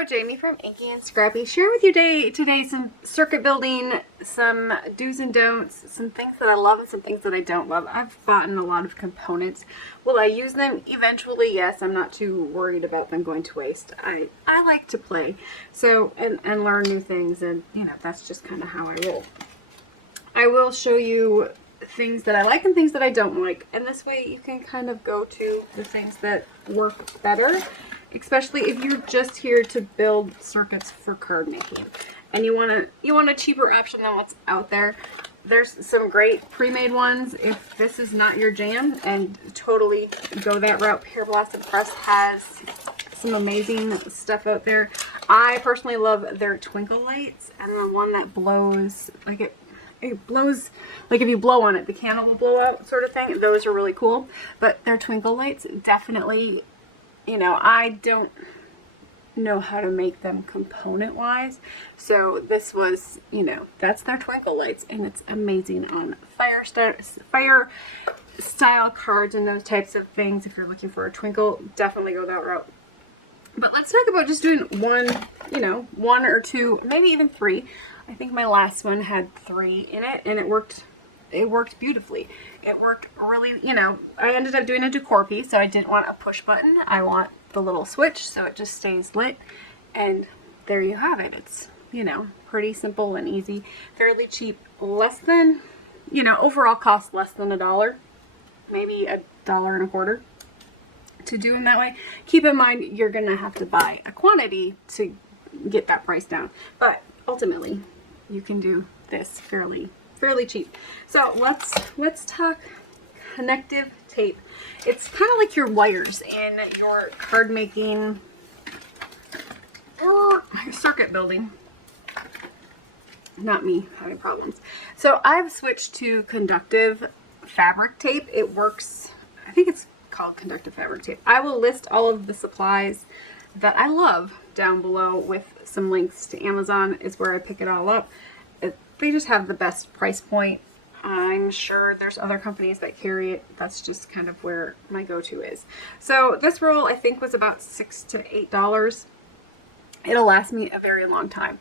Hello, Jamie from Inky&Scrappy. Share with you today some circuit building, some do's and don'ts, some things that I love and some things that I don't love. I've bought in a lot of components. Will I use them eventually? Yes, I'm not too worried about them going to waste. I like to play and learn new things, and you know, that's just kind of how I roll. I will show you things that I like and things that I don't like, and this way you can kind of go to the things that work better, especially if you're just here to build circuits for card making and you want a cheaper option than what's out there. There's some great pre-made ones if this is not your jam, and totally go that route. Pear Blossom Press has some amazing stuff out there. I personally love their twinkle lights, and the one that blows like it blows, like if you blow on it, the candle will blow out sort of thing. Those are really cool. But their twinkle lights, definitely, you know, I don't know how to make them component wise. So this was, you know, that's their twinkle lights, and it's amazing on fire style cards and those types of things. If you're looking for a twinkle, definitely go that route. But let's talk about just doing one, you know, one or two, maybe even three. I think my last one had 3 in it, and it worked beautifully. It worked really, you know, I ended up doing a Decor piece, so I didn't want a push button. I want the little switch so it just stays lit, and there you have it. It's, you know, pretty simple and easy, fairly cheap, less than, you know, overall cost less than $1, maybe $1.25 to do them that way. Keep in mind, you're gonna have to buy a quantity to get that price down, but ultimately you can do this fairly cheap. So let's talk conductive tape. It's kind of like your wires in your card making or circuit building. Not me having problems. So I've switched to conductive fabric tape. It works, I think it's called conductive fabric tape. I will list all of the supplies that I love down below with some links to Amazon is where I pick it all up. They just have the best price point. I'm sure there's other companies that carry it. That's just kind of where my go-to is. So this roll I think was about $6 to $8. It'll last me a very long time,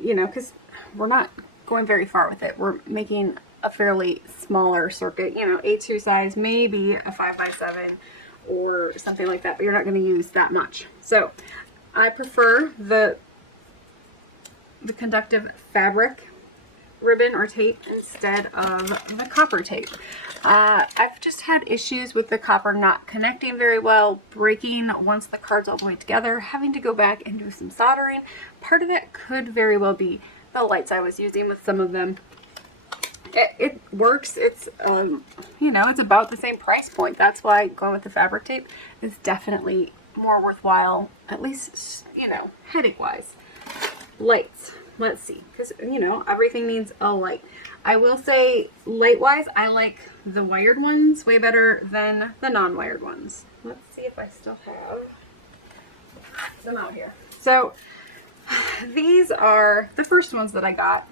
you know, because we're not going very far with it. We're making a fairly smaller circuit, you know, A2 size, maybe a 5x7 or something like that, but you're not going to use that much. So I prefer the conductive fabric ribbon or tape instead of the copper tape. I've just had issues with the copper not connecting very well, breaking once the card's all the way together, having to go back and do some soldering. Part of that could very well be the lights I was using with some of them. It works. It's you know, it's about the same price point. That's why going with the fabric tape is definitely more worthwhile, at least, you know, headache wise. Lights, let's see, because you know, everything needs a light. I will say, light wise, I like the wired ones way better than the non-wired ones. Let's see if I still have them out here. So these are the first ones that I got.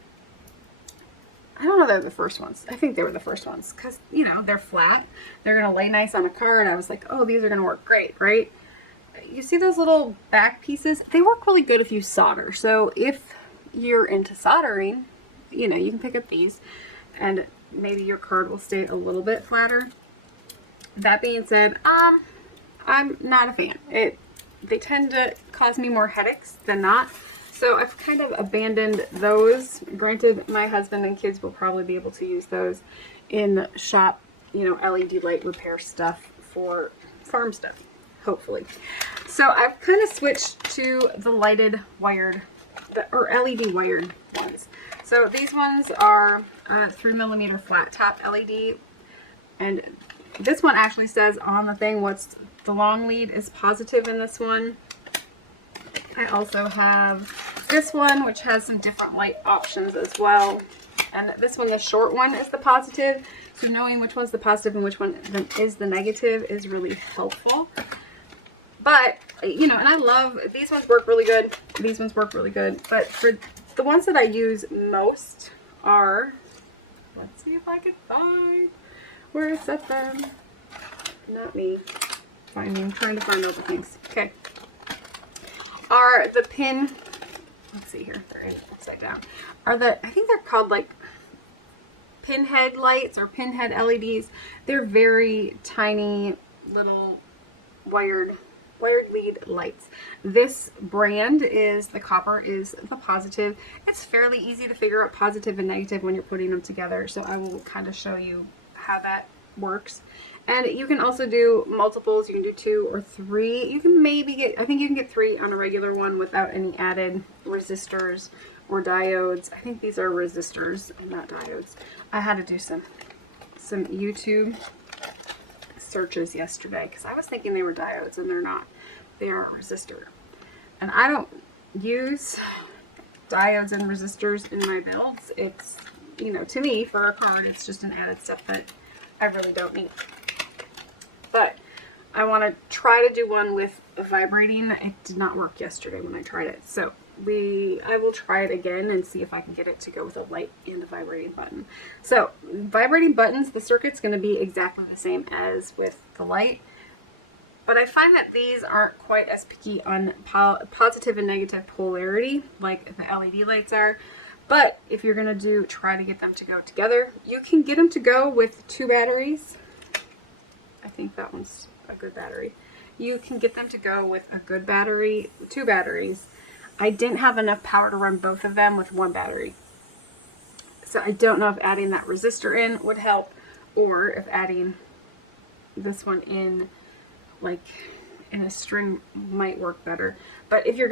I don't know if they're the first ones. I think they were the first ones because, you know, they're flat. They're going to lay nice on a card. I was like, oh, these are going to work great, right? You see those little back pieces? They work really good if you solder. So if you're into soldering, you know, you can pick up these and maybe your card will stay a little bit flatter. That being said, I'm not a fan. They tend to cause me more headaches than not. So I've kind of abandoned those. Granted, my husband and kids will probably be able to use those in shop, you know, LED light repair stuff for farm stuff, hopefully. So I've kind of switched to the lighted wired, or LED wired ones. So these ones are 3mm flat top LED, and this one actually says on the thing what's the long lead is positive in this one. I also have this one, which has some different light options as well. And this one, the short one, is the positive. So knowing which one's the positive and which one is the negative is really helpful. But, you know, and I love, these ones work really good. These ones work really good. But for the ones that I use most are, let's see if I can find where I set them. Not me. I'm trying to find all the things. Okay. are the pin, let's see here, they're in upside down, are the, I think they're called like pinhead lights or pinhead LEDs. They're very tiny little wired lead lights. This brand is, the copper is the positive. It's fairly easy to figure out positive and negative when you're putting them together, so I will kind of show you how that works. And you can also do multiples. You can do 2 or 3. You can maybe get, I think you can get 3 on a regular one without any added resistors or diodes. I think these are resistors and not diodes. I had to do some YouTube searches yesterday because I was thinking they were diodes and they're not. They are a resistor. And I don't use diodes and resistors in my builds. It's, you know, to me, for a card, it's just an added step that I really don't need. But I want to try to do one with vibrating. It did not work yesterday when I tried it. So I will try it again and see if I can get it to go with a light and a vibrating button. So vibrating buttons, the circuit's going to be exactly the same as with the light. But I find that these aren't quite as picky on positive and negative polarity like the LED lights are. But if you're going to try to get them to go together, you can get them to go with 2 batteries. I think that one's a good battery. You can get them to go with a good battery, 2 batteries. I didn't have enough power to run both of them with 1 battery. So I don't know if adding that resistor in would help, or if adding this one in, like in a string, might work better. But if you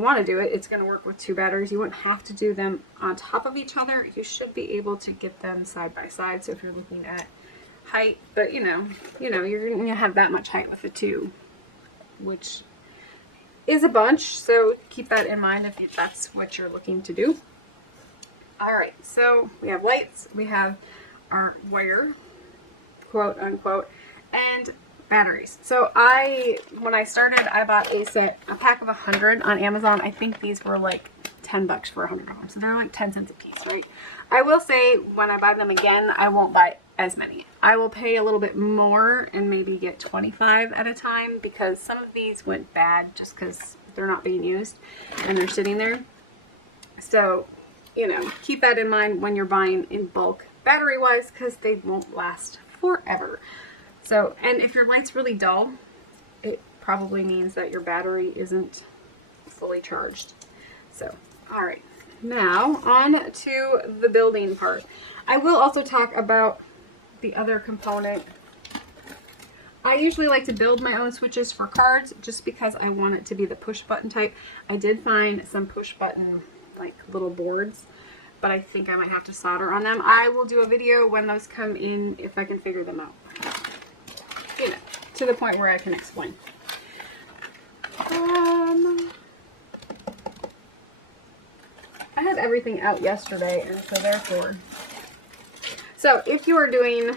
want to do it, it's gonna work with 2 batteries. You wouldn't have to do them on top of each other. You should be able to get them side by side. So if you're looking at height, but you know, you're gonna have that much height with the 2, which is a bunch, so keep that in mind if that's what you're looking to do. Alright, so we have lights, we have our wire, quote unquote, and batteries. So when I started, I bought a pack of 100 on Amazon. I think these were like 10 bucks for 100 of them, so they're like 10 cents a piece, right? I will say when I buy them again, I won't buy as many. I will pay a little bit more and maybe get 25 at a time, because some of these went bad just because they're not being used and they're sitting there. So, you know, keep that in mind when you're buying in bulk battery wise, because they won't last forever. So, and if your light's really dull, it probably means that your battery isn't fully charged. So, all right, now on to the building part. I will also talk about the other component. I usually like to build my own switches for cards just because I want it to be the push button type. I did find some push button like little boards, but I think I might have to solder on them. I will do a video when those come in if I can figure them out. You know, to the point where I can explain. I had everything out yesterday, and so therefore. So if you are doing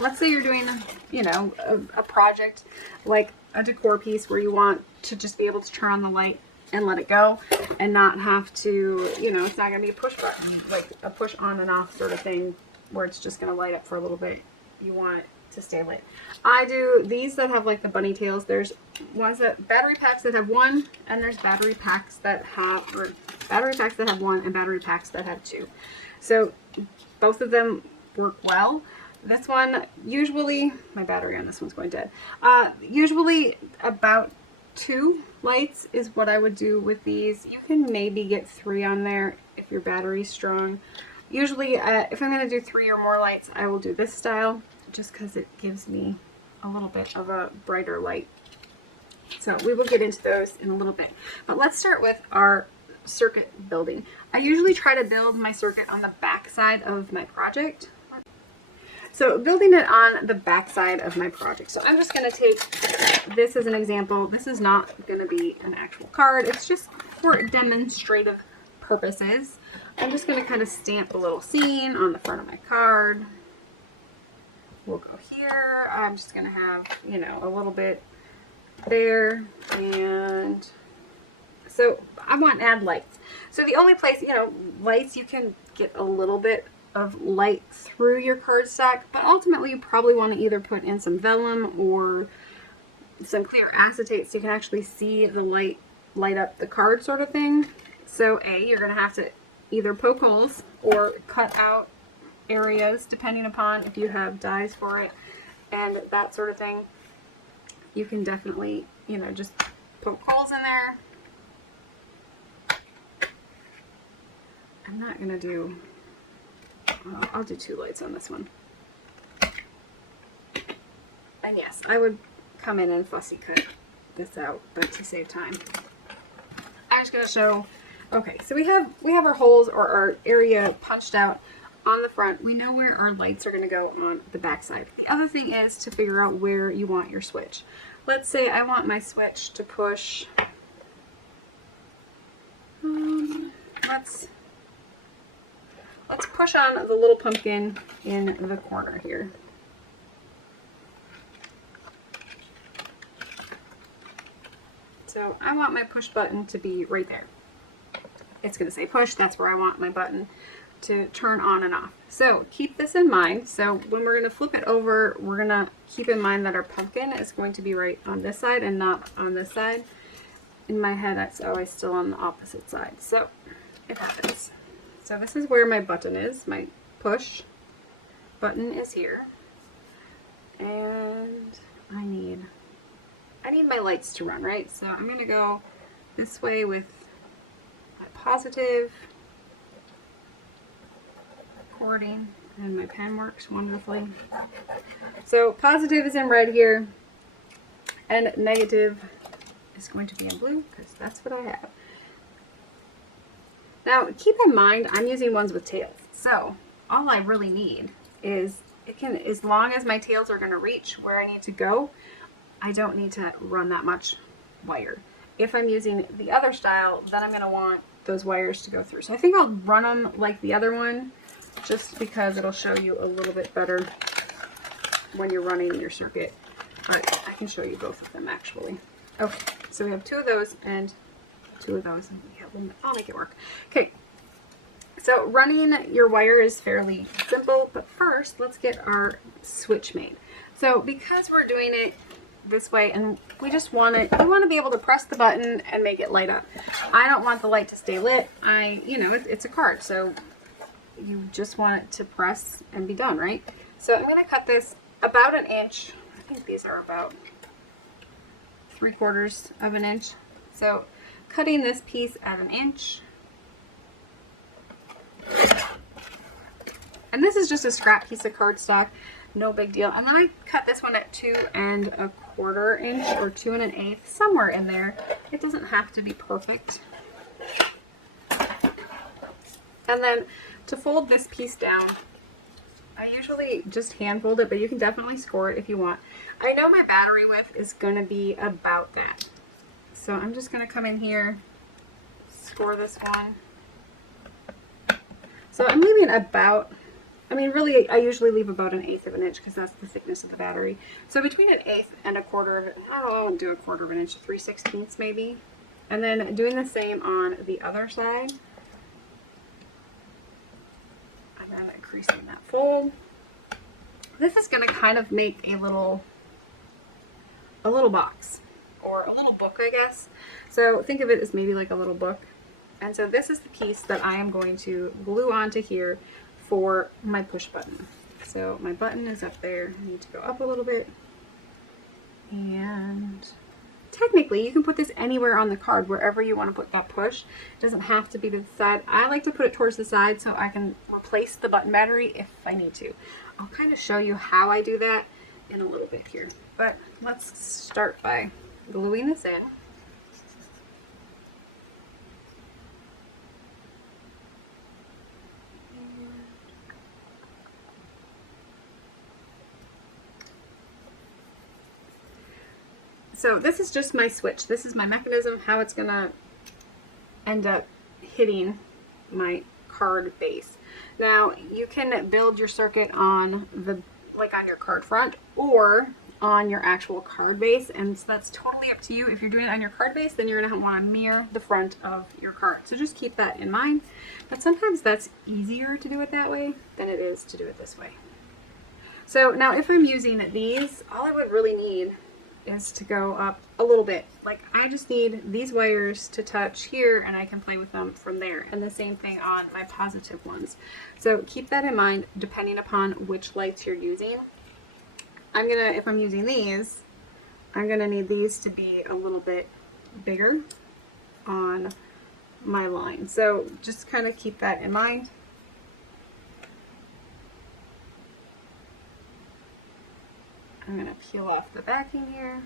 let's say you're doing, you know, a project like a decor piece where you want to just be able to turn on the light and let it go and not have to, you know, it's not going to be a push button, like a push on and off sort of thing where it's just going to light up for a little bit. You want it to stay lit. I do these that have like the bunny tails. There's battery packs that have 1, and there's battery packs that have, or battery packs that have 1 and battery packs that have 2. So both of them work well. This one, usually, my battery on this one's going dead. Usually about 2 lights is what I would do with these. You can maybe get 3 on there if your battery's strong. Usually, if I'm going to do 3 or more lights, I will do this style just because it gives me a little bit of a brighter light. So we will get into those in a little bit. But let's start with our circuit building. I usually try to build my circuit on the back side of my project. So building it on the back side of my project. So I'm just going to take this as an example. This is not going to be an actual card. It's just for demonstrative purposes. I'm just going to kind of stamp a little scene on the front of my card. We'll go here. I'm just going to have, you know, a little bit there. And so I want to add lights. So the only place, you know, lights, you can get a little bit of light through your cardstock, but ultimately you probably want to either put in some vellum or some clear acetate so you can actually see the light up the card sort of thing. So you're going to have to either poke holes or cut out areas depending upon if you have dies for it and that sort of thing. You can definitely, you know, just poke holes in there. I'm not going to do, I'll do 2 lights on this one. And yes, I would come in and fussy cut this out, but to save time, I'm just going to show. Okay, so we have our holes or our area punched out on the front. We know where our lights are going to go on the back side. The other thing is to figure out where you want your switch. Let's say I want my switch to push, let's push on the little pumpkin in the corner here. So I want my push button to be right there. It's going to say push. That's where I want my button to turn on and off. So keep this in mind. So when we're going to flip it over, we're going to keep in mind that our pumpkin is going to be right on this side and not on this side. In my head, it's always still on the opposite side. So it happens. So this is where my button is. My push button is here. And I need my lights to run, right? So I'm going to go this way with my positive cording, and my pen works wonderfully. So positive is in red here, and negative is going to be in blue because that's what I have. Now keep in mind I'm using ones with tails, so all I really need is as long as my tails are going to reach where I need to go, I don't need to run that much wire. If I'm using the other style, then I'm going to want those wires to go through. So I think I'll run them like the other one, just because it'll show you a little bit better when you're running your circuit. But I can show you both of them actually. Okay, so we have 2 of those and 2 of those. I'll make it work. Okay, so running your wire is fairly simple, but first let's get our switch made. So because we're doing it this way and we want to be able to press the button and make it light up. I don't want the light to stay lit. It's a card, so you just want it to press and be done, right? So I'm going to cut this about 1 inch. I think these are about 3/4 of an inch. So cutting this piece at 1 inch. And this is just a scrap piece of cardstock, no big deal. And then I cut this one at 2 1/4 inch or 2 1/8, somewhere in there. It doesn't have to be perfect. And then to fold this piece down, I usually just hand fold it, but you can definitely score it if you want. I know my battery width is going to be about that. So I'm just going to come in here, score this one. So I'm leaving about, really I usually leave about 1/8 of an inch because that's the thickness of the battery. So between 1/8 and 1/4 of it, I'll do 1/4 of an inch, 3/16 maybe. And then doing the same on the other side. I'm then increasing that fold. This is going to kind of make a little box or a little book, I guess. So think of it as maybe like a little book. And so this is the piece that I am going to glue onto here for my push button. So my button is up there. I need to go up a little bit. And technically you can put this anywhere on the card, wherever you want to put that push. It doesn't have to be to the side. I like to put it towards the side so I can replace the button battery if I need to. I'll kind of show you how I do that in a little bit here. But let's start by gluing this in. So this is just my switch. This is my mechanism, how it's gonna end up hitting my card base. Now you can build your circuit on on your card front or on your actual card base, and so that's totally up to you. If you're doing it on your card base, then you're gonna want to mirror the front of your card. So just keep that in mind. But sometimes that's easier to do it that way than it is to do it this way. So now if I'm using these, all I would really need is to go up a little bit. Like I just need these wires to touch here and I can play with them from there. And the same thing on my positive ones. So keep that in mind depending upon which lights you're using. If I'm using these, I'm gonna need these to be a little bit bigger on my line. So just kind of keep that in mind. I'm going to peel off the backing here.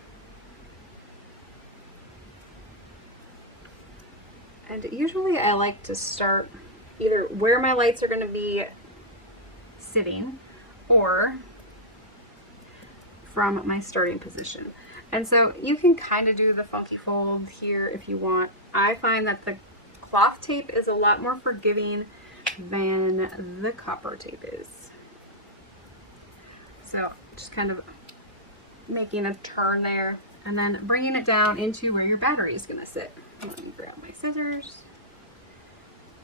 And usually I like to start either where my lights are going to be sitting or from my starting position. And so you can kind of do the funky fold here if you want. I find that the cloth tape is a lot more forgiving than the copper tape is. So just kind of making a turn there and then bringing it down into where your battery is going to sit. Let me grab my scissors,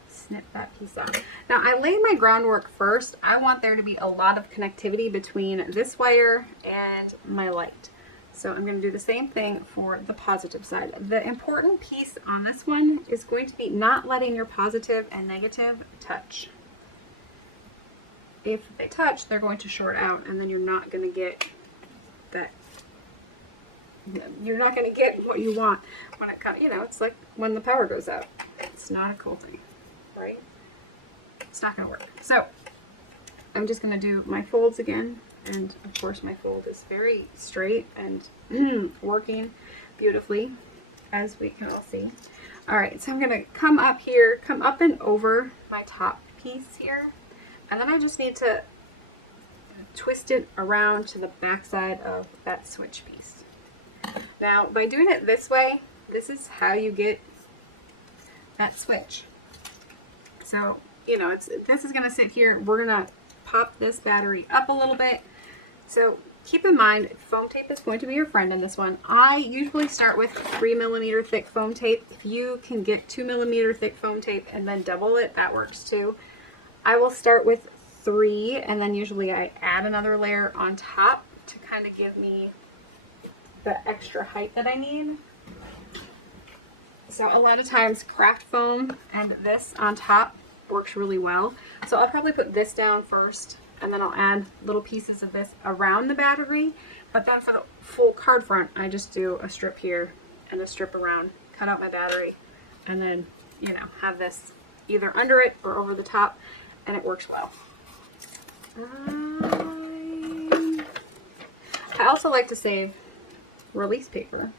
snip that piece out. Now I laid my groundwork first. I want there to be a lot of connectivity between this wire and my light. So I'm going to do the same thing for the positive side. The important piece on this one is going to be not letting your positive and negative touch. If they touch, they're going to short out and then you're not going to get that, you're not going to get what you want when it comes, it's like when the power goes out. It's not a cool thing, right? It's not going to work. So I'm just going to do my folds again. And of course my fold is very straight and working beautifully, as we can all see. All right, so I'm going to come up here, come up and over my top piece here. And then I just need to twist it around to the back side of that switch piece. Now, by doing it this way, this is how you get that switch. So, this is going to sit here. We're going to pop this battery up a little bit. So keep in mind, foam tape is going to be your friend in this one. I usually start with 3mm thick foam tape. If you can get 2mm thick foam tape and then double it, that works too. I will start with 3 and then usually I add another layer on top to kind of give me the extra height that I need. So a lot of times craft foam and this on top works really well. So I'll probably put this down first and then I'll add little pieces of this around the battery. But then for the full card front, I just do a strip here and a strip around, cut out my battery, and then, have this either under it or over the top, and it works well. I also like to save release paper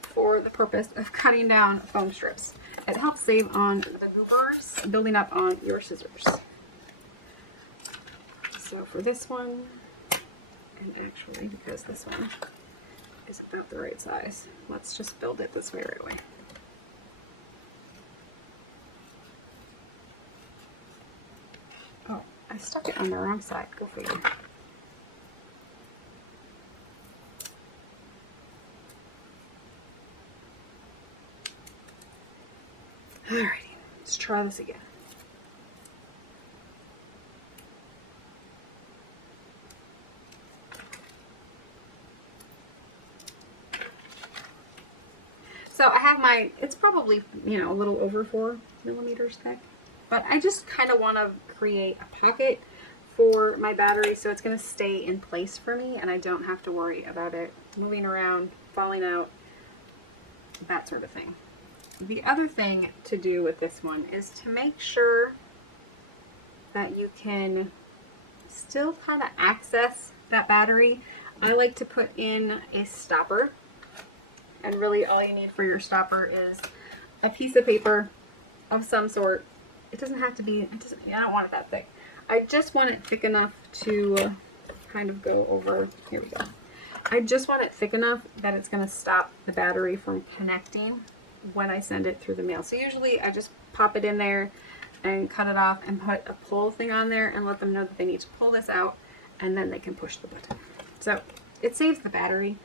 for the purpose of cutting down foam strips. It helps save on the goobers building up on your scissors. So for this one, and actually because this one is about the right size, let's just build it this way right away. Oh, I stuck it on the wrong side. Go figure. Alrighty, let's try this again. So I have my, it's probably, a little over 4mm thick, but I just kind of want to create a pocket for my battery so it's going to stay in place for me and I don't have to worry about it moving around, falling out, that sort of thing. The other thing to do with this one is to make sure that you can still kind of access that battery. I like to put in a stopper, and really all you need for your stopper is a piece of paper of some sort. It doesn't have to be, I don't want it that thick. I just want it thick enough to kind of go over, here we go. I just want it thick enough that it's going to stop the battery from connecting when I send it through the mail. So usually I just pop it in there and cut it off and put a pull thing on there and let them know that they need to pull this out and then they can push the button. So it saves the battery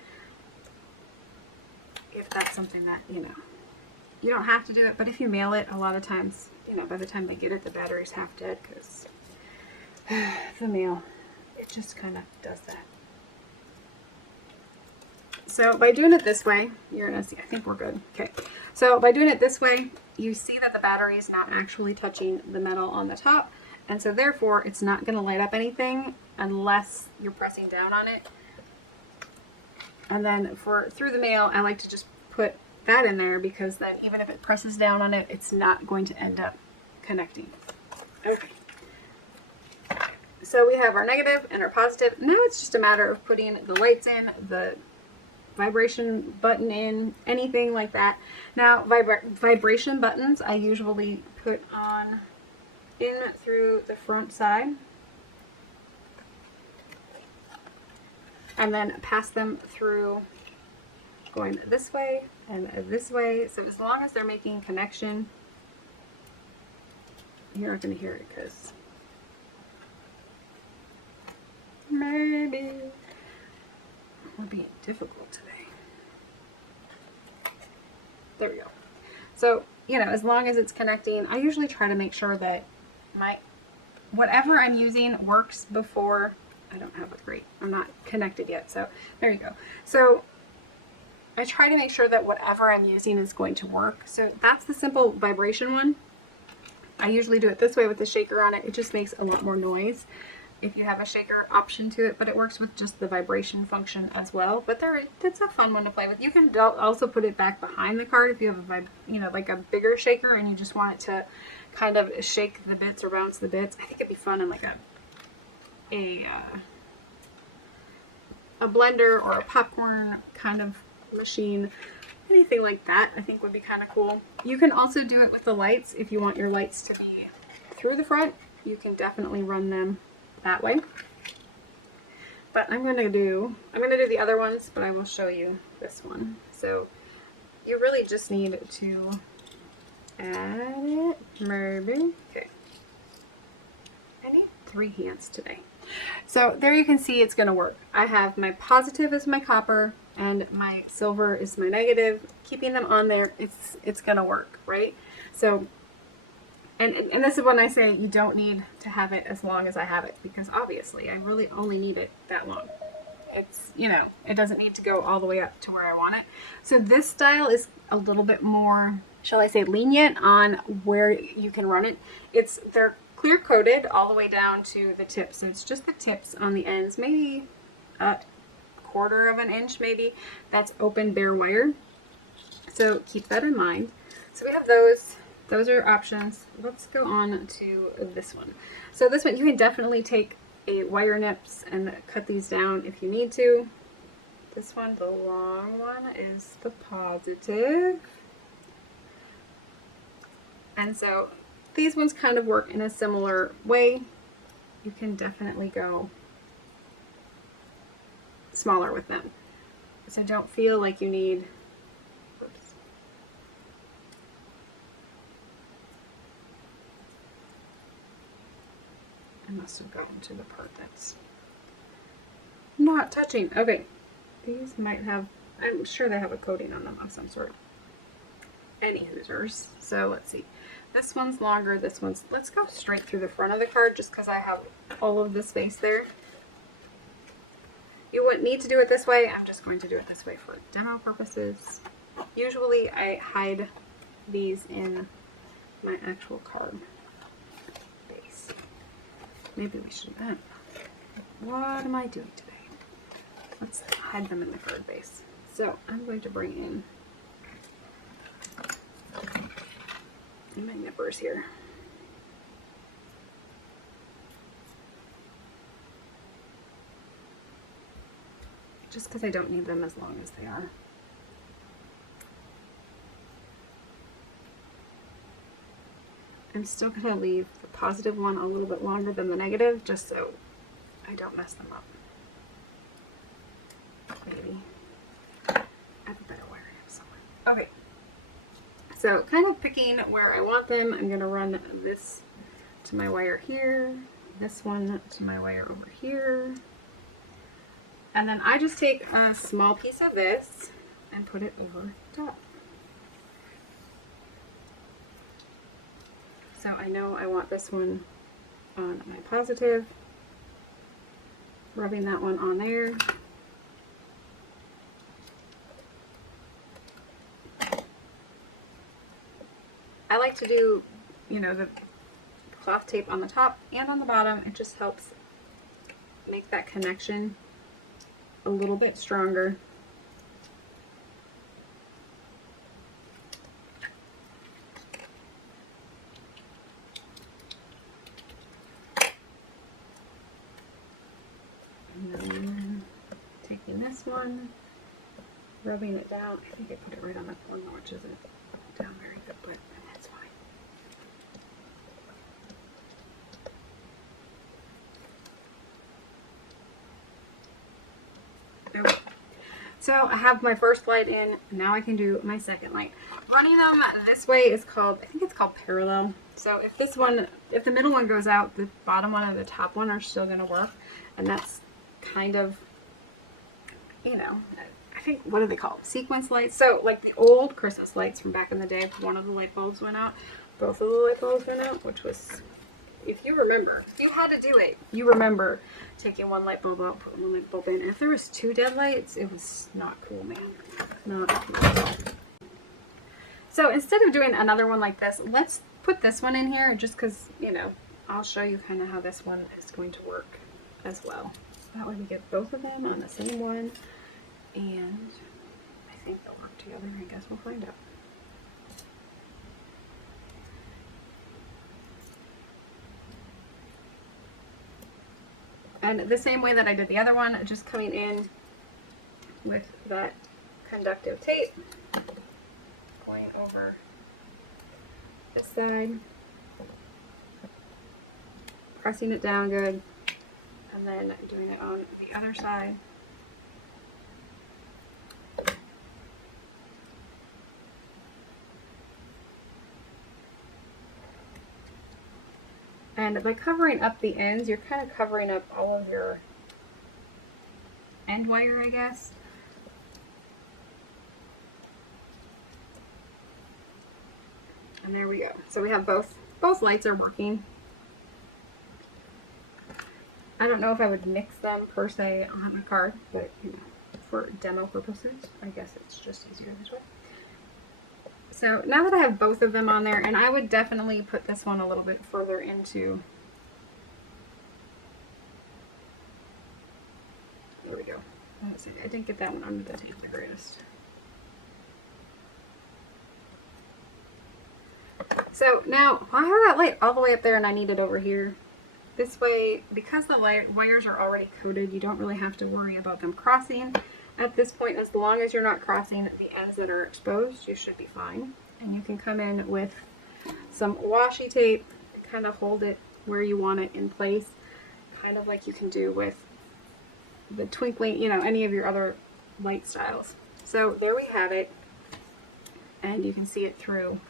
if that's something that, you don't have to do it, but if you mail it, a lot of times, by the time they get it, the battery's half dead because the mail, it just kind of does that. So by doing it this way, you're gonna see, I think we're good. Okay, so by doing it this way, you see that the battery is not actually touching the metal on the top, and so therefore it's not gonna light up anything unless you're pressing down on it. And then for through the mail, I like to just put that in there because then even if it presses down on it, it's not going to end up connecting. Okay. So we have our negative and our positive. Now it's just a matter of putting the lights in, the vibration button in, anything like that. Now vibration buttons I usually put on in through the front side and then pass them through going this way and this way. So as long as they're making connection, you're not going to hear it because maybe we're being difficult today. There we go. So, you know, as long as it's connecting, I usually try to make sure that whatever I'm using works before. I don't have it great. I'm not connected yet. So there you go. So I try to make sure that whatever I'm using is going to work. So that's the simple vibration one. I usually do it this way with the shaker on it. It just makes a lot more noise if you have a shaker option to it, but it works with just the vibration function as well. But it's a fun one to play with. You can also put it back behind the card if you have like a bigger shaker and you just want it to kind of shake the bits or bounce the bits. I think it'd be fun in like a blender or a popcorn kind of machine. Anything like that I think would be kind of cool. You can also do it with the lights. If you want your lights to be through the front, you can definitely run them that way. But I'm gonna do the other ones, but I will show you this one. So you really just need to add it, maybe. Okay. I need 3 hands today. So there you can see it's gonna work. I have my positive as my copper and my silver is my negative. Keeping them on there, it's gonna work, right? So and this is when I say you don't need to have it as long as I have it, because obviously I really only need it that long. It's, you know, it doesn't need to go all the way up to where I want it. So this style is a little bit more, shall I say, lenient on where you can run it. They're clear coated all the way down to the tips. So it's just the tips on the ends, maybe a 1/4 of an inch maybe. That's open bare wire. So keep that in mind. So we have those. Those are options. Let's go on to this one. So this one, you can definitely take a wire nips and cut these down if you need to. This one, the long one, is the positive. And so these ones kind of work in a similar way. You can definitely go smaller with them. So don't feel like you need, oops. I must have gotten to the part that's not touching. Okay, these might have, I'm sure they have a coating on them of some sort. Any hooters. So let's see. This one's longer, this one's, let's go straight through the front of the card just because I have all of the space there. You wouldn't need to do it this way. I'm just going to do it this way for demo purposes. Usually I hide these in my actual card base. Maybe we should, what am I doing today? Let's hide them in the card base. So I'm going to bring in my nippers here. Just because I don't need them as long as they are. I'm still going to leave the positive one a little bit longer than the negative, just so I don't mess them up. Maybe. I have a better wire here somewhere. Okay. So kind of picking where I want them, I'm going to run this to my wire here, this one to my wire over here. And then I just take a small piece of this and put it over top. So I know I want this one on my positive, rubbing that one on there. I like to do, you know, the cloth tape on the top and on the bottom. It just helps make that connection a little bit stronger. And then taking this one, rubbing it down. I think I put it right on the corner, which isn't down very good, but that's fine. There we go. So I have my first light in. Now I can do my second light. Running them this way is called, I think it's called parallel. So if this one, if the middle one goes out, the bottom one and the top one are still going to work. And that's kind of, you know, I think, what do they call it? Sequence lights. So like the old Christmas lights from back in the day, if one of the light bulbs went out, both of the light bulbs went out, which was, if you remember, if you had to do it, you remember taking one light bulb out, putting one light bulb in. If there was 2 dead lights, it was not cool, man. Not cool. So instead of doing another one like this, let's put this one in here just because, you know, I'll show you kind of how this one is going to work as well. That way we get both of them on the same one, and I think they'll work together. I guess we'll find out. And the same way that I did the other one, just coming in with that conductive tape, going over this side, pressing it down good, and then doing it on the other side. And by covering up the ends, you're kind of covering up all of your end wire, I guess. And there we go. So we have both lights are working. I don't know if I would mix them per se on the card, but you know, for demo purposes, I guess it's just easier this way. So now that I have both of them on there, and I would definitely put this one a little bit further into, there we go. Let's see, I didn't get that one under the tape the greatest. So now I have that light all the way up there and I need it over here. This way, because the wires are already coated, you don't really have to worry about them crossing. At this point, as long as you're not crossing the ends that are exposed, you should be fine. And you can come in with some washi tape and kind of hold it where you want it in place, kind of like you can do with the twinkling, you know, any of your other light styles. So there we have it, and you can see it through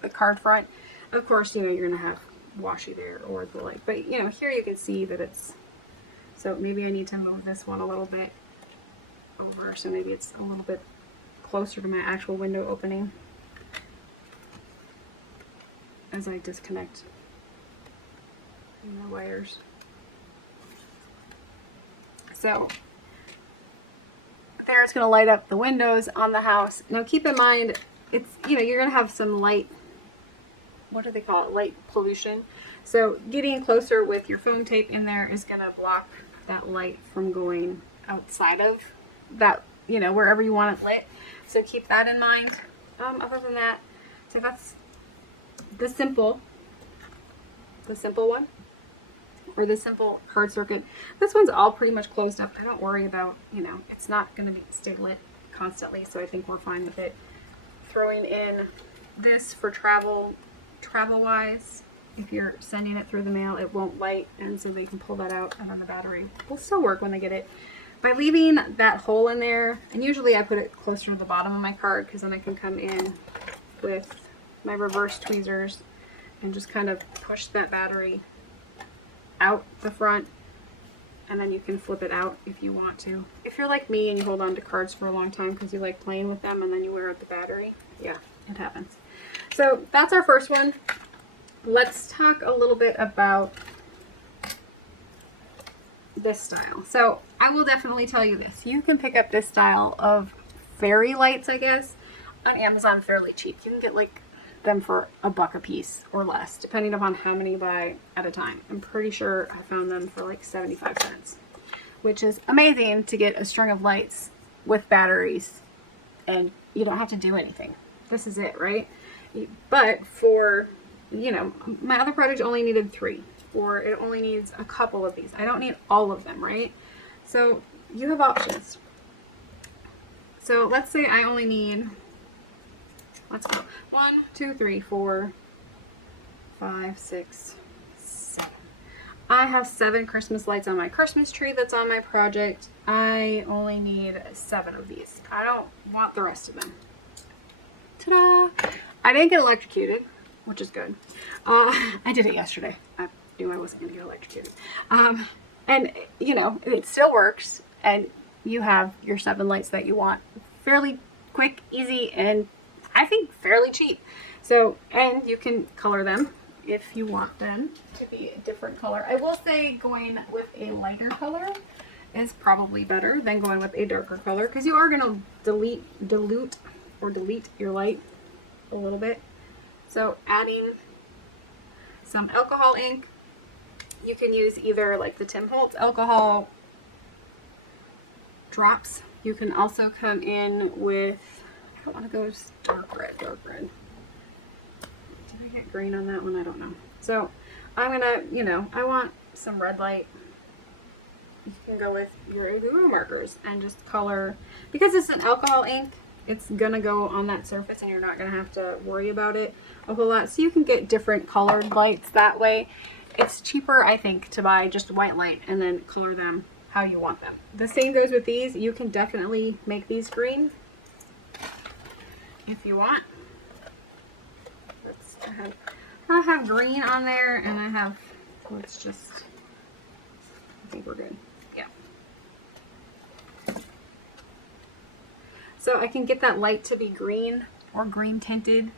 the card front. Of course, you know, you're gonna have washi there or the light, but you know, here you can see that it's, so maybe I need to move this one a little bit over, so maybe it's a little bit closer to my actual window opening as I disconnect the wires. So there, it's going to light up the windows on the house. Now keep in mind, it's, you know, you're going to have some light, what do they call it, light pollution. So getting closer with your foam tape in there is going to block that light from going outside of that, you know, wherever you want it lit. So keep that in mind. Other than that, so that's the simple one, or the simple card circuit. This one's all pretty much closed up. I don't worry about, you know, it's not going to stay lit constantly, so I think we're fine with it. Throwing in this for travel wise, if you're sending it through the mail, it won't light, and so they can pull that out, and then the battery will still work when they get it. By leaving that hole in there, and usually I put it closer to the bottom of my card because then I can come in with my reverse tweezers and just kind of push that battery out the front, and then you can flip it out if you want to. If you're like me and you hold on to cards for a long time because you like playing with them and then you wear out the battery, yeah, it happens. So that's our first one. Let's talk a little bit about this style. So I will definitely tell you this. You can pick up this style of fairy lights, I guess, on Amazon fairly cheap. You can get like them for $1 a piece or less, depending upon how many you buy at a time. I'm pretty sure I found them for like 75 cents, which is amazing to get a string of lights with batteries and you don't have to do anything. This is it, right? But for, you know, my other project only needed 3, or it only needs a couple of these. I don't need all of them, right? So you have options. So let's say I only need, let's go, 1, 2, 3, 4, 5, 6, 7. I have 7 Christmas lights on my Christmas tree that's on my project. I only need 7 of these. I don't want the rest of them. Ta-da! I didn't get electrocuted, which is good. I did it yesterday. I knew I wasn't going to get electrocuted. And, you know, it still works. And you have your 7 lights that you want. Fairly quick, easy, and I think fairly cheap. So, and you can color them if you want them to be a different color. I will say going with a lighter color is probably better than going with a darker color, because you are going to dilute your light a little bit. So adding some alcohol ink, you can use either like the Tim Holtz alcohol drops. You can also come in with, I don't want to go dark red. Did I get green on that one? I don't know. So I'm gonna, you know, I want some red light. You can go with your glue markers and just color, because it's an alcohol ink, it's gonna go on that surface and you're not gonna have to worry about it a whole lot. So you can get different colored lights that way. It's cheaper, I think, to buy just white light and then color them how you want them. The same goes with these. You can definitely make these green if you want. I have green on there, and I have, let's just, I think we're good. Yeah. So I can get that light to be green or green tinted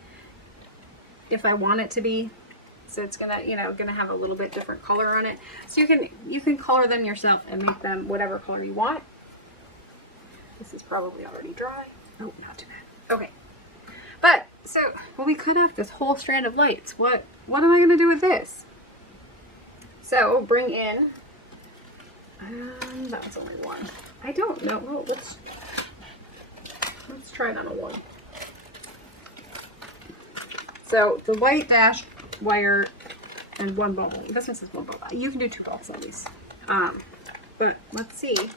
if I want it to be. So it's gonna, you know, gonna have a little bit different color on it. So you can color them yourself and make them whatever color you want. This is probably already dry. Oh, not too bad. Okay. But so, well, we could have this whole strand of lights. What am I gonna do with this? So bring in. That was only 1. I don't know. Well, let's try it on a 1. So the white dash wire and 1 bubble. This one says 1 bubble. You can do 2 bubbles at least. But let's see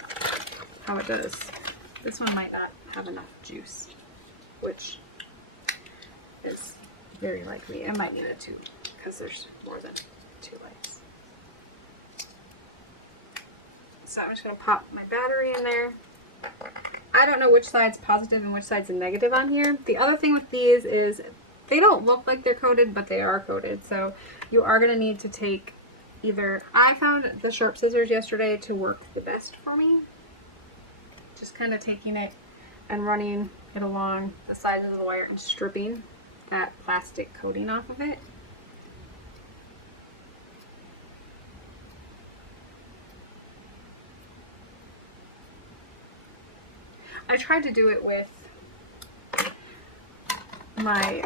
how it does. This one might not have enough juice, which is very likely. I might need a 2 because there's more than 2 lights. So I'm just going to pop my battery in there. I don't know which side's positive and which side's a negative on here. The other thing with these is they don't look like they're coated, but they are coated. So you are going to need to take either, I found the sharp scissors yesterday to work the best for me. Just kind of taking it and running it along the sides of the wire and stripping that plastic coating off of it. I tried to do it with my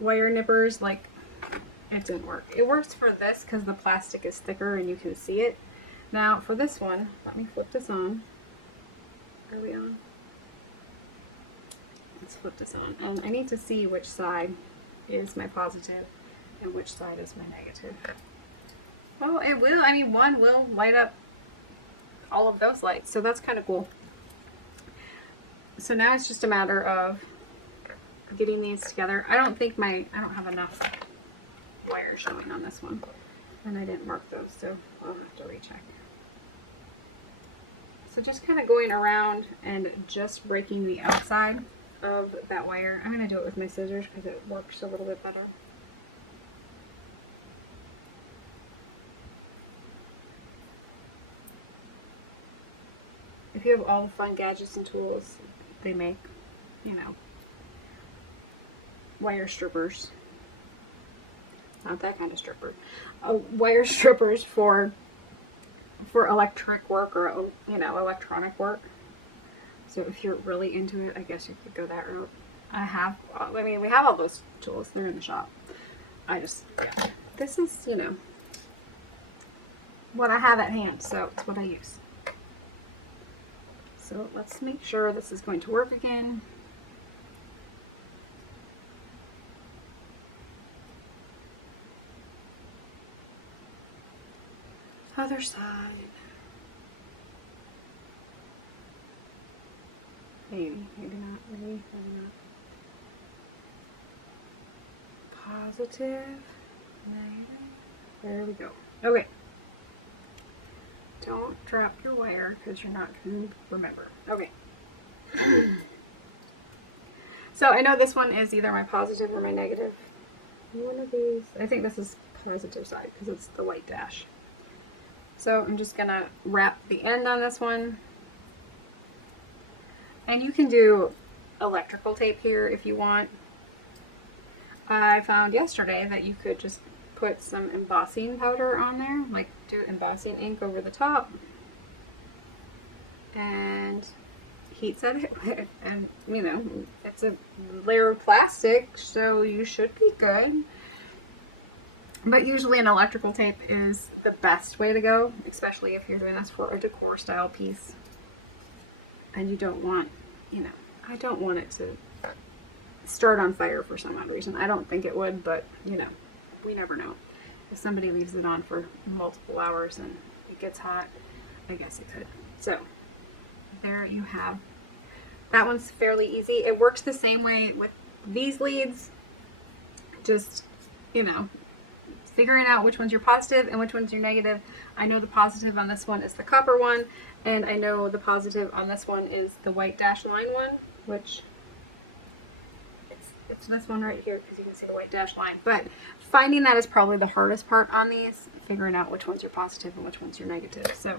wire nippers, like it didn't work. It works for this because the plastic is thicker and you can see it. Now for this one, let me flip this on. Are we on? Let's flip this on. And I need to see which side is my positive and which side is my negative. Well, it will. I mean, one will light up all of those lights, so that's kind of cool. So now it's just a matter of getting these together. I don't have enough wire showing on this one, and I didn't mark those, so I'll have to recheck. So just kind of going around and just breaking the outside of that wire. I'm going to do it with my scissors because it works a little bit better. If you have all the fun gadgets and tools they make, you know, wire strippers, not that kind of stripper, wire strippers for electric work or, you know, electronic work. So if you're really into it, I guess you could go that route. I mean, we have all those tools. They're in the shop. Yeah. This is, you know, what I have at hand, so it's what I use. So let's make sure this is going to work again. Other side. Maybe, maybe not, maybe not. Positive, negative. There we go. Okay. Don't drop your wire because you're not going to remember. Okay. So I know this one is either my positive or my negative. One of these, I think this is positive side because it's the white dash. So I'm just going to wrap the end on this one. And you can do electrical tape here if you want. I found yesterday that you could just put some embossing powder on there, like do embossing ink over the top, and heat set it, and you know, it's a layer of plastic, so you should be good. But usually an electrical tape is the best way to go, especially if you're doing this for a decor style piece. And you don't want, you know, I don't want it to start on fire for some odd reason. I don't think it would, but you know, we never know. If somebody leaves it on for multiple hours and it gets hot, I guess it could. So there you have. That one's fairly easy. It works the same way with these leads. Just, you know, figuring out which one's your positive and which one's your negative. I know the positive on this one is the copper one, and I know the positive on this one is the white dash line one, which it's this one right here because you can see the white dash line. But finding that is probably the hardest part on these, figuring out which one's your positive and which one's your negative. So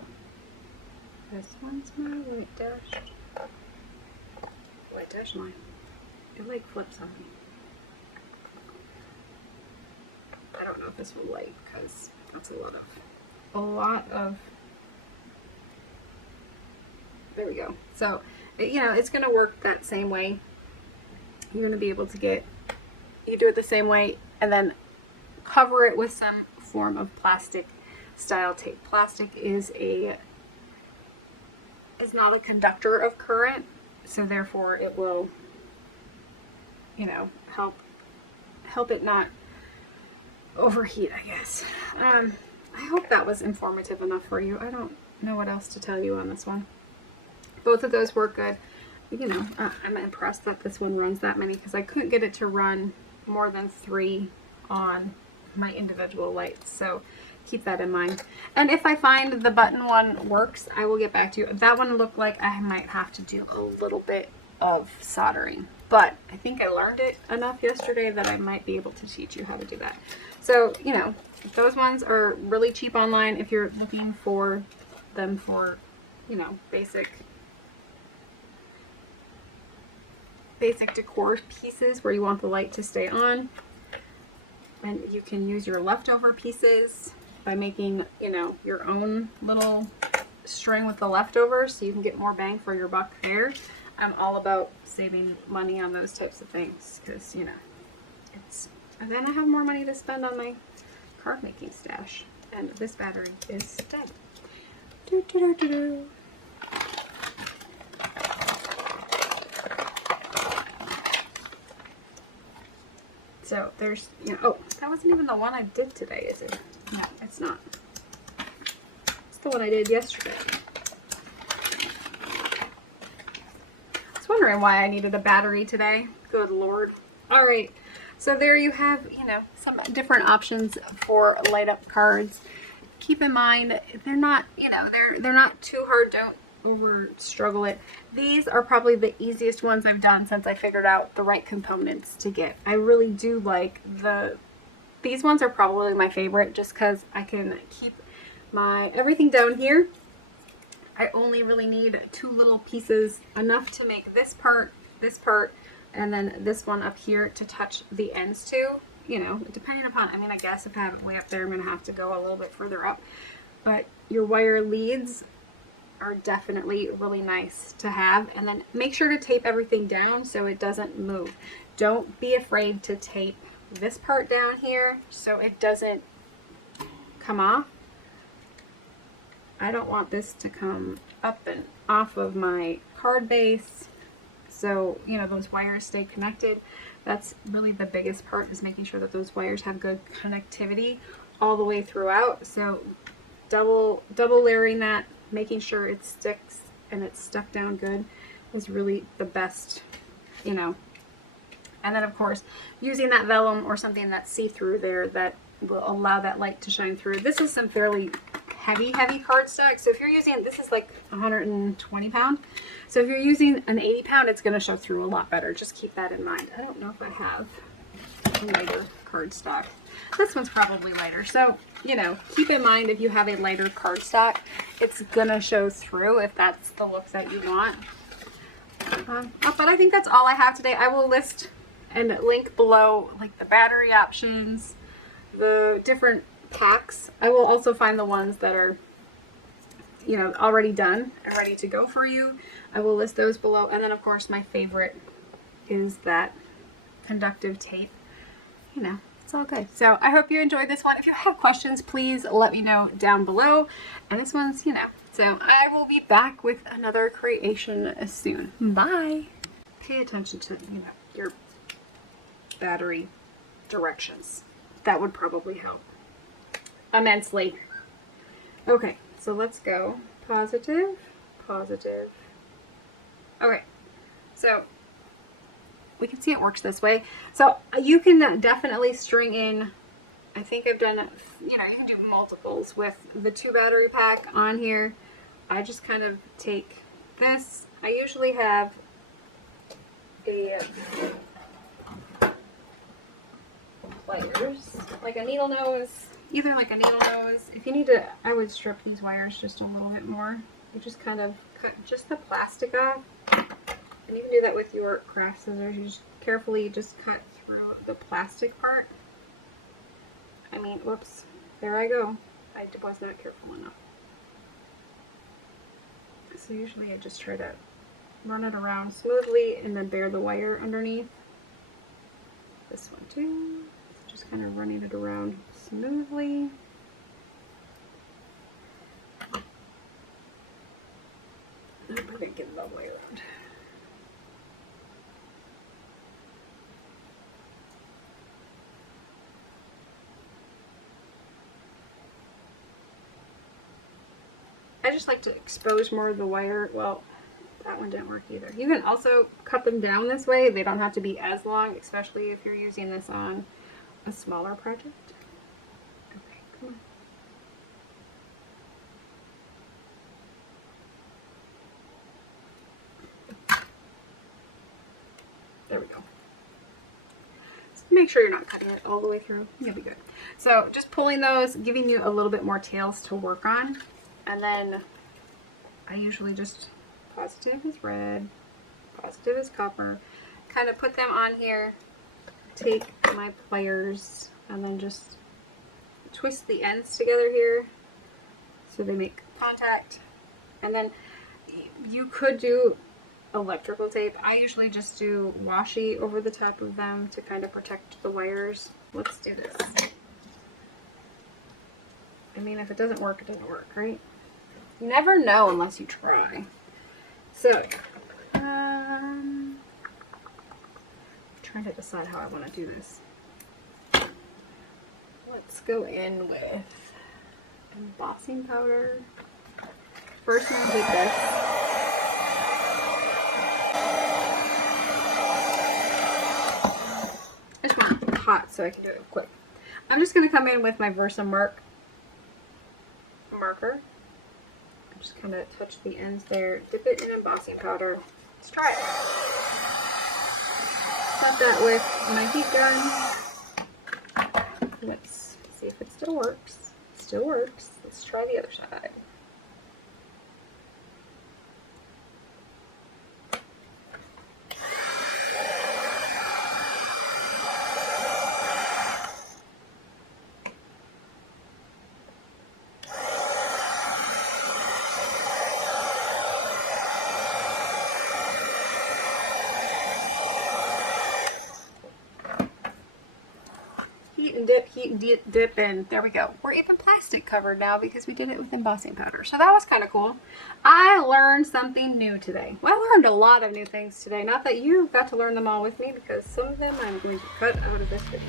this one's my white dash line. It like flips on me. I don't know if this will light because that's a lot of, there we go. So, you know, it's going to work that same way. You're going to be able to get, you do it the same way and then cover it with some form of plastic style tape. Plastic is not a conductor of current, so therefore it will, you know, help it not overheat, I guess. I hope that was informative enough for you. I don't know what else to tell you on this one. Both of those work good. You know, I'm impressed that this one runs that many because I couldn't get it to run more than 3 on my individual lights. So keep that in mind. And if I find the button one works, I will get back to you. That one looked like I might have to do a little bit of soldering, but I think I learned it enough yesterday that I might be able to teach you how to do that. So, you know, those ones are really cheap online if you're looking for them for, you know, basic decor pieces where you want the light to stay on. And you can use your leftover pieces by making, you know, your own little string with the leftovers so you can get more bang for your buck there. I'm all about saving money on those types of things because, you know, and then I have more money to spend on my card making stash. And this battery is dead. Do, do, do, do, do. So there's, you know, oh, that wasn't even the one I did today, is it? No, it's not. It's the one I did yesterday. I was wondering why I needed a battery today. Good Lord. All right. So there you have, you know, some different options for light up cards. Keep in mind, they're not, you know, they're not too hard. Don't over struggle it. These are probably the easiest ones I've done since I figured out the right components to get. I really do like these ones are probably my favorite just because I can keep my everything down here. I only really need 2 little pieces, enough to make this part, and then this one up here to touch the ends to, you know, depending upon, I mean, I guess if I have it way up there, I'm going to have to go a little bit further up. But your wire leads are definitely really nice to have. And then make sure to tape everything down so it doesn't move. Don't be afraid to tape this part down here so it doesn't come off. I don't want this to come up and off of my card base, so you know those wires stay connected. That's really the biggest part, is making sure that those wires have good connectivity all the way throughout. So double layering that, making sure it sticks and it's stuck down good, is really the best, you know. And then of course using that vellum or something that's see-through there that will allow that light to shine through. This is some fairly heavy cardstock, so if you're using, this is like 120 pound, so if you're using an 80 pound, it's going to show through a lot better. Just keep that in mind. I don't know if I have lighter cardstock. This one's probably lighter, so you know, keep in mind if you have a lighter cardstock, it's gonna show through if that's the look that you want. But I think that's all I have today. I will list and link below like the battery options, the different packs. I will also find the ones that are, you know, already done and ready to go for you. I will list those below. And then of course my favorite is that conductive tape. You know, it's all good. So I hope you enjoyed this one. If you have questions, please let me know down below. And this one's, you know, so I will be back with another creation soon. Bye. Pay attention to, you know, your battery directions. That would probably help immensely. Okay, so let's go positive, positive. Okay, so we can see it works this way. So you can definitely string in, I think I've done, you know, you can do multiples with the 2 battery pack on here. I just kind of take this. I usually have a pliers, like a needle nose, either like a needle nose. If you need to, I would strip these wires just a little bit more. You just kind of cut just the plastic off. And you can do that with your craft scissors. You just carefully just cut through the plastic part. I mean, whoops, there I go. I was not careful enough. So usually I just try to run it around smoothly and then bare the wire underneath. This one too. Just kind of running it around smoothly. We're going to get it all the way around. I just like to expose more of the wire. Well, that one didn't work either. You can also cut them down this way. They don't have to be as long, especially if you're using this on a smaller project. Okay, come on. There we go. Just make sure you're not cutting it all the way through. You'll be good. So just pulling those, giving you a little bit more tails to work on. And then I usually just, positive is red, positive is copper, kind of put them on here, take my pliers, and then just twist the ends together here so they make contact. And then you could do electrical tape. I usually just do washi over the top of them to kind of protect the wires. Let's do this. I mean, if it doesn't work, it doesn't work, right? You never know unless you try. So, I'm trying to decide how I want to do this. Let's go in with embossing powder. First, I'm going to heat this. I just want it hot so I can do it quick. I'm just going to come in with my Versa marker. Just kind of touch the ends there, dip it in embossing powder. Let's try it. Stop that with my heat gun. Let's see if it still works. It still works. Let's try the other side. and dip, heat and dip, and there we go. We're even plastic covered now because we did it with embossing powder. So that was kind of cool. I learned something new today. Well, I learned a lot of new things today. Not that you got to learn them all with me, because some of them I'm going to cut out of this video.